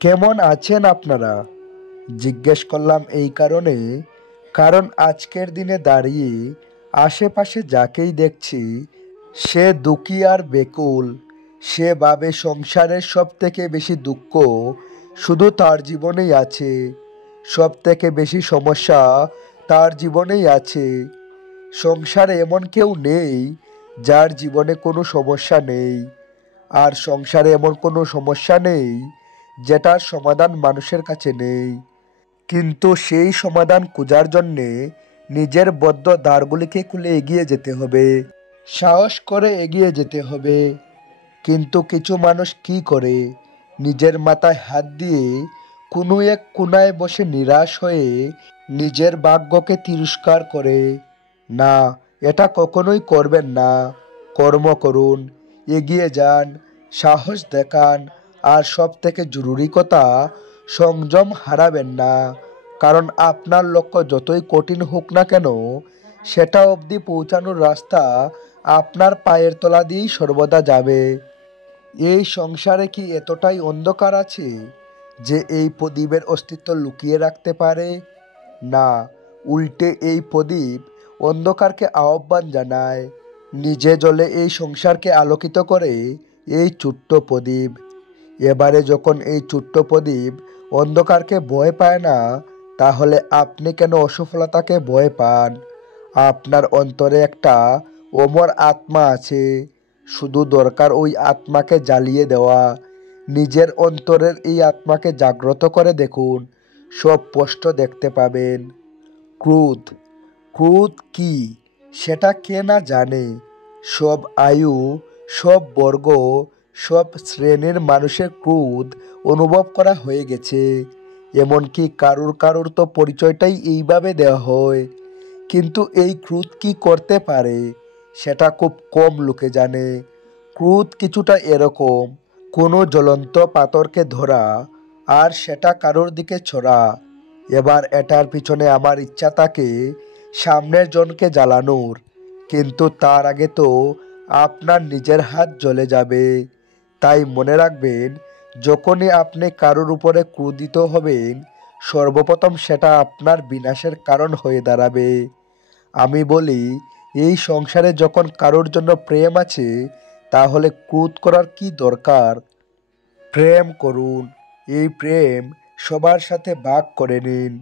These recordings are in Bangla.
কেমন আছেন আপনারা? জিজ্ঞেস করলাম এই কারণে, কারণ আজকের দিনে দাঁড়িয়ে আশেপাশে যাকেই দেখছি সে দুঃখী আর বেকুল। সে ভাবে সংসারের সব থেকে বেশি দুঃখ শুধু তার জীবনেই আছে, সব থেকে বেশি সমস্যা তার জীবনেই আছে। সংসারে এমন কেউ নেই যার জীবনে কোনো সমস্যা নেই, আর সংসারে এমন কোনো সমস্যা নেই যেটার সমাধান মানুষের কাছে নেই। কিন্তু সেই সমাধান খোঁজার জন্যে নিজের বদ্ধ দ্বারগুলিকে খুলে এগিয়ে যেতে হবে, সাহস করে এগিয়ে যেতে হবে। কিন্তু কিছু মানুষ কি করে, নিজের মাথায় হাত দিয়ে কোনো এক কোনায় বসে নিরাশ হয়ে নিজের ভাগ্যকে তিরস্কার করে। না, এটা কখনোই করবেন না। কর্ম করুন, এগিয়ে যান, সাহস দেখান, আর সব থেকে জরুরি কথা, সংযম হারাবেন না। কারণ আপনার লক্ষ্য যতই কঠিন হোক না কেন, সেটা অবধি পৌঁছানোর রাস্তা আপনার পায়ের তলা দিয়েই সর্বদা যাবে। এই সংসারে কি এতটাই অন্ধকার আছে যে এই প্রদীপের অস্তিত্ব লুকিয়ে রাখতে পারে? না, উল্টে এই প্রদীপ অন্ধকারকে আহ্বান জানায়। নিজে জ্বলে এই সংসারকে আলোকিত করে এই ছোট্ট প্রদীপ। এবারে যখন এই ছোট্ট প্রদীপ অন্ধকারকে ভয় পায় না, তাহলে আপনি কেন অসফলতাকে ভয় পান? আপনার অন্তরে একটা অমর আত্মা আছে, শুধু দরকার ওই আত্মাকে জ্বালিয়ে দেওয়া। নিজের অন্তরের এই আত্মাকে জাগ্রত করে দেখুন, সব স্পষ্ট দেখতে পাবেন। ক্রোধ, ক্রোধ কি সেটা কে না জানে? সব আয়ু, সব বর্গ, সব শ্রেণীর মানুষের ক্রোধ অনুভব করা হয়ে গেছে। এমনকি কারুর কারুর তো পরিচয়টাই এইভাবে দেওয়া হয়। কিন্তু এই ক্রোধ কি করতে পারে সেটা খুব কম লোকে জানে। ক্রোধ কিছুটা এরকম, কোনো জ্বলন্ত পাথরকে ধরা আর সেটা কারোর দিকে ছোড়া। এবার এটার পিছনে আমার ইচ্ছা থাকে সামনের জনকে জ্বালানোর, কিন্তু তার আগে তো আপনার নিজের হাত জ্বলে যাবে। তাই মনে রাখবেন, যখনই আপনি কারোর উপরে ক্রোধিত হবেন, সর্বপ্রথম সেটা আপনার বিনাশের কারণ হয়ে দাঁড়াবে। আমি বলি, এই সংসারে যখন কারোর জন্য প্রেম আছে, তাহলে ক্রোধ করার কি দরকার? প্রেম করুন। এই প্রেম সবার সাথে ভাগ করে নিন।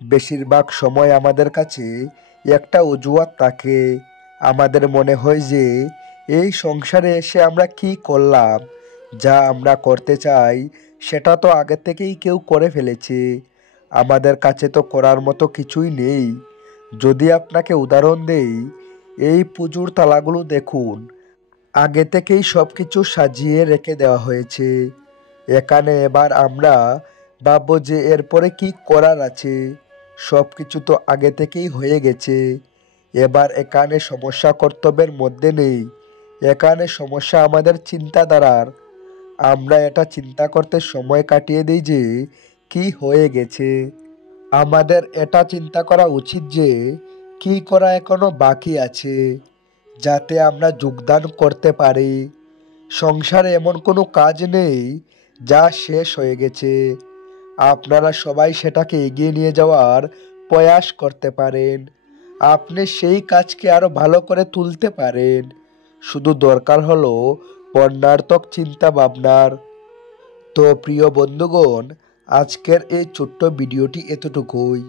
বেশিরভাগ সময় আমাদের কাছে একটা অজুহাত থাকে। আমাদের মনে হয় যে এই সংসারে এসে আমরা কি করলাম, যা আমরা করতে চাই সেটা তো আগে থেকেই কেউ করে ফেলেছে। আমাদের কাছে তো করার মতো কিছুই নেই। যদি আপনাকে উদাহরণ দেই, এই পুজোর তালাগুলো দেখুন, আগে থেকেই সব কিছু সাজিয়ে রেখে দেওয়া হয়েছে। এখানে এবার আমরা ভাববো যে এরপরে কি করার আছে। সব কিছু তো আগে থেকেই হয়ে গেছে। এবার এখানে সমস্যা কর্তব্যের মধ্যে নেই, এখানে সমস্যা আমাদের চিন্তাধারার। আমরা এটা চিন্তা করতে সময় কাটিয়ে দিই যে কি হয়ে গেছে। আমাদের এটা চিন্তা করা উচিত যে কি করা এখনো বাকি আছে, যাতে আমরা যোগদান করতে পারি। সংসারে এমন কোনো কাজ নেই যা শেষ হয়ে গেছে। আপনারা সবাই সেটাকে এগিয়ে নিয়ে যাওয়ার প্রয়াস করতে পারেন। আপনি সেই কাজকে আরো ভালো করে তুলতে পারেন। শুধু দরকার হলো বর্ণার্থক চিন্তা ভাবনার। তো প্রিয় বন্ধুগণ, আজকের এই ছোট্ট ভিডিওটি এতটুকুই।